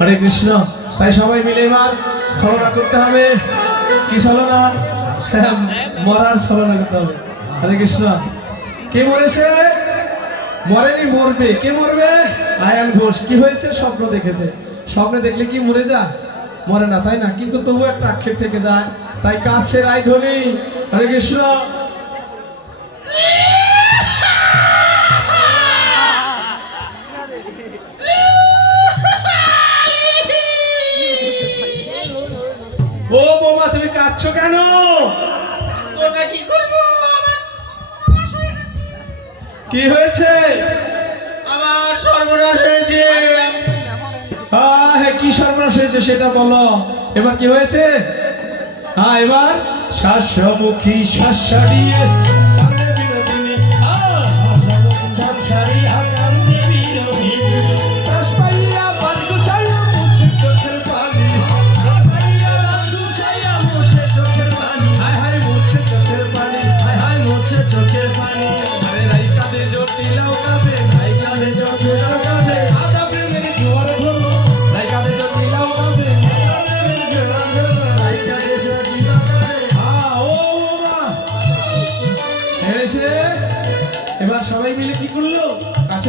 হরে কৃষ্ণ। তাই সবাই মিলে এবার ছলনা করতে হবে। কি ছলনা? মরার ছলনা করতে হবে। হরে কৃষ্ণ। কে মরেছে? মরেনি, মরবে। কে মরবে? আয়ান ঘোষ। কি হয়েছে? স্বপ্ন দেখেছে। স্বপ্নে দেখলে কি মরে যায়? মরে না, তাই না? কিন্তু তবু একটা আক্ষেপ থেকে যায়। তাই কাছে রায় ধরি হরে কৃষ্ণ। কাঁদছো কেন? কি হয়েছে? আমার সর্বনাশ হয়েছে। হ্যাঁ কি সর্বনাশ হয়েছে সেটা বলো। এবার কি হয়েছে? হ্যাঁ এবার শ্বাসমুখী শ্বাস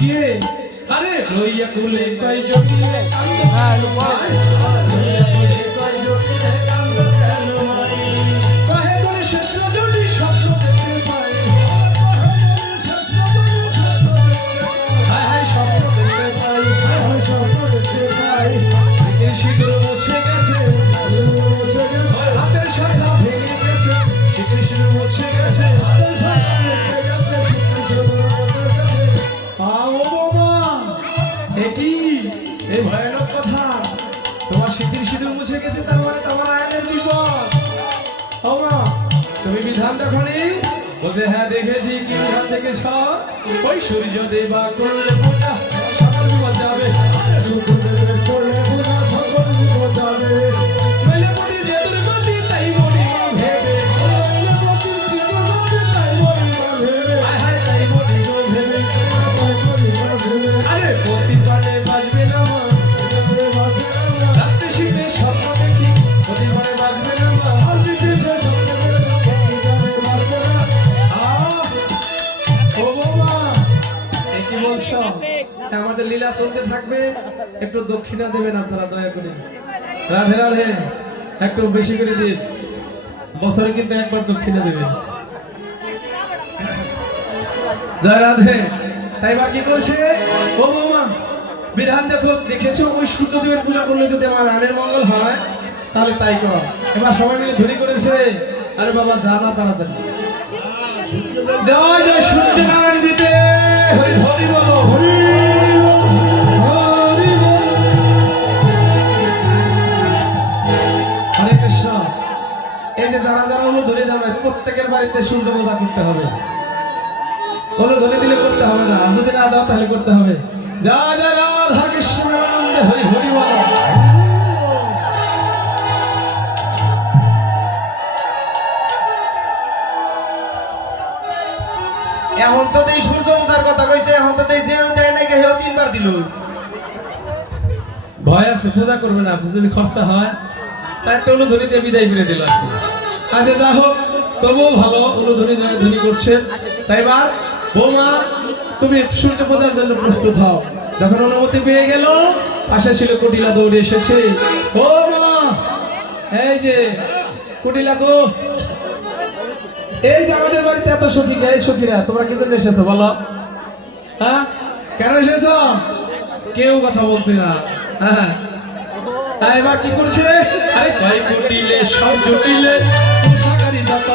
গিয়ে আরে লইয়া কুলে কয় জটিলে কান্দ কেন কুলে কয় জটিলে কান্দ এই ভয়ানক কথা। তোমার শীতের সিঁদুর মুছে গেছে, তার মানে তোমার আয়নের বিপদ। হও না তুমি বিধান দেখো নি বলছে হ্যাঁ দেখেছি, কি বিধান দেখেছ? ওই সূর্য দেবা করলে পূজা, সকল বিপদ যাবে। সকল বিপদ যাবে। আমাদের লীলা চলতে থাকবে। একটু দক্ষিণা দেবেন আপনারা, দয়া করে। রাধে রাধে। একটু বেশি করে দিন। বছরে কিন্তু একবার দক্ষিণা দেবেন। জয় রাধে। তাই বাকি করছে ও বিধান দেখো, দেখেছ? ওই সূর্যদেবের পূজা করলে যদি আমার রানের মঙ্গল হয়, তাহলে তাই করো। এবার সবাই মিলে ধরি করেছে। আরে বাবা জানা তাড়াতাড়ি। জয় জয় সূর্যনারায়ণ। প্রত্যেকের বাড়িতে সূর্য পূজা করতে হবে কোনো ধরে দিলে করতে হবে না যদি না দাও তাহলে করতে হবে যা যা রাধা কৃষ্ণ হরি হরি বল। এখন তো এই সূর্য পূজার কথা কইছে, এখন তো এই যে দেয় নাই হেও তিনবার দিল। ভয় আছে, পূজা করবে না যদি খরচা হয়, তাই উলুধ্বনি দিয়ে বিদায় করে দিল আচ্ছা যা হোক, তবুও ভালো যারা ধ্বনি করছে। তাই এবার বৌমা, তুমি সূর্য পূজার জন্য প্রস্তুত হও। যখন অনুমতি পেয়ে গেল পাশে ছিল কুটিলা দৌড়ে এসেছে। ও মা এই যে, কুটিলা গো এই যে আমাদের বাড়িতে এত সখী এই সখীরা তোমরা কি জন্য এসেছ বলো? হ্যাঁ? কেন এসেছ? কেউ কথা বলছে না। হ্যাঁ। হ্যাঁ, এবার কি করছে? আরে কয় জটিলে সব জটিলে। যত।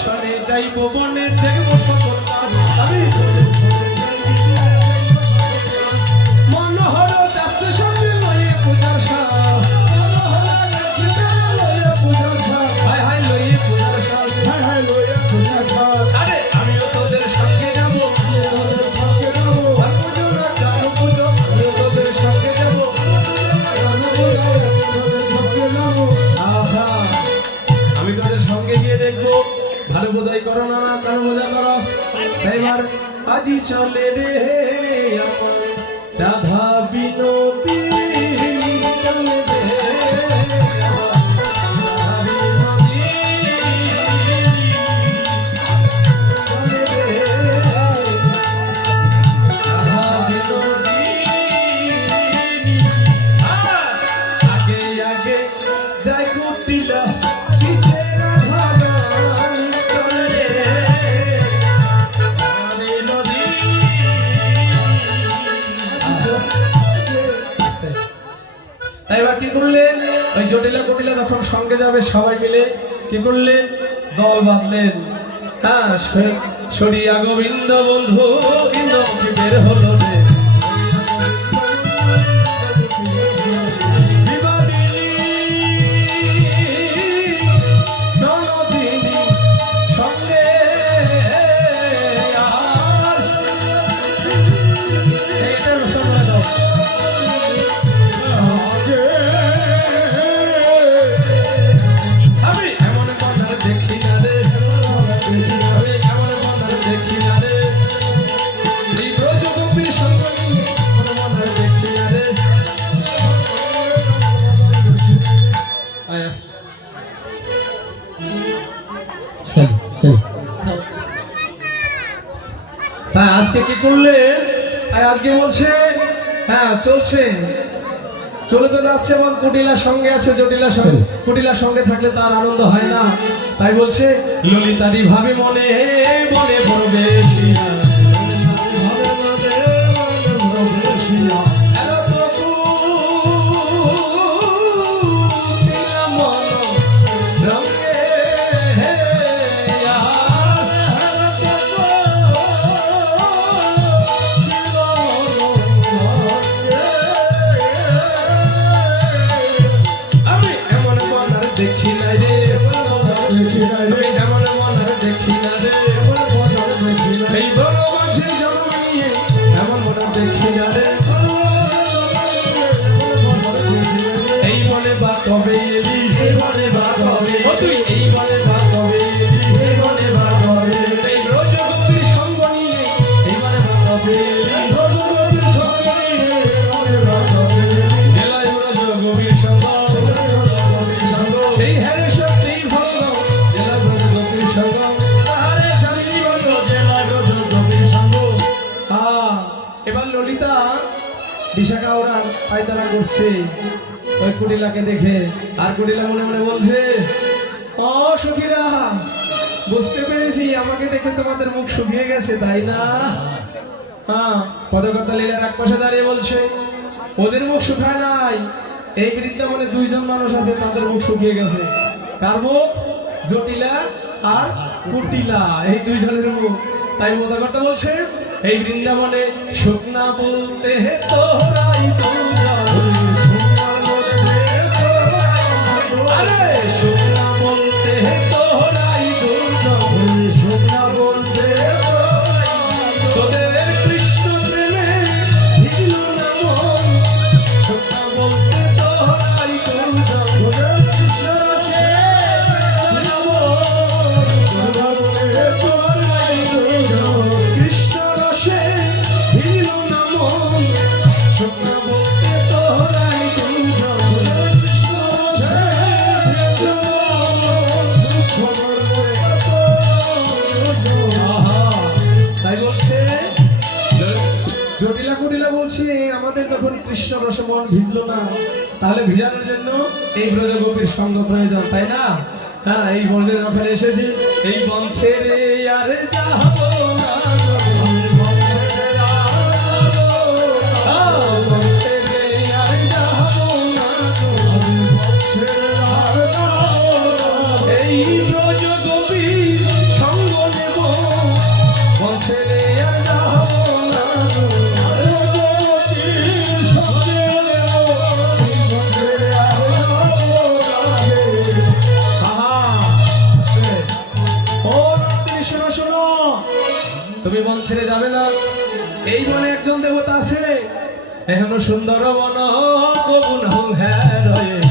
শোনো যাইব বনে দেখব সকল আমি আজি চলে রে রাধা বিনোদী কি করলেন ওই জটিলা কটিলা যখন সঙ্গে যাবে সবাই মিলে, কি করলেন দল বাঁধলেন। হ্যাঁ সরিয়া গোবিন্দ বন্ধু বের হলো হ্যাঁ আজকে কি করলে? আর আজকে বলছে হ্যাঁ চলছে। চলে তো যাচ্ছে এবং কুটিলার সঙ্গে আছে জটিলার সঙ্গে কুটিলার সঙ্গে থাকলে তার আনন্দ হয় না। তাই বলছে ললিতারি ভাবে মনে বলে বড় বেশি বিশাখা ওরা পায়তারা করছে। ওই কুটিলাকে দেখে আর কুটিলা মনে মনে বলছে, ও সখীরা, বুঝতে পেরেছি, আমাকে দেখে তোমাদের মুখ শুকিয়ে গেছে, তাই না? হ্যাঁ পদকর্তা লীলার এক পাশে দাঁড়িয়ে বলছে, ওদের মুখ শুকায় নাই। এই বৃন্দাবনে দুইজন মানুষ আছে, তাদের মুখ শুকিয়ে গেছে। কার মুখ? জটিলা আর কুটিলা, এই দুইজনের মুখ। তাই পদকর্তা বলছে এই বৃন্দাবনে শুকনা বলতে হে তোরাই আরে কৃষ্ণ রসে ভিজলো না, তাহলে ভিজানোর জন্য এই ব্রজগোপীর সঙ্গ প্রয়োজন, তাই না? হ্যাঁ এই বর্জে যখন এসেছি। এই বংশের আরে আর যাব তুমি বন ছেড়ে যাবে না। এই বনে একজন দেবতা আছে এখনও সুন্দর বন কবুল হ্যাঁ রয়ে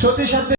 সতী সাথে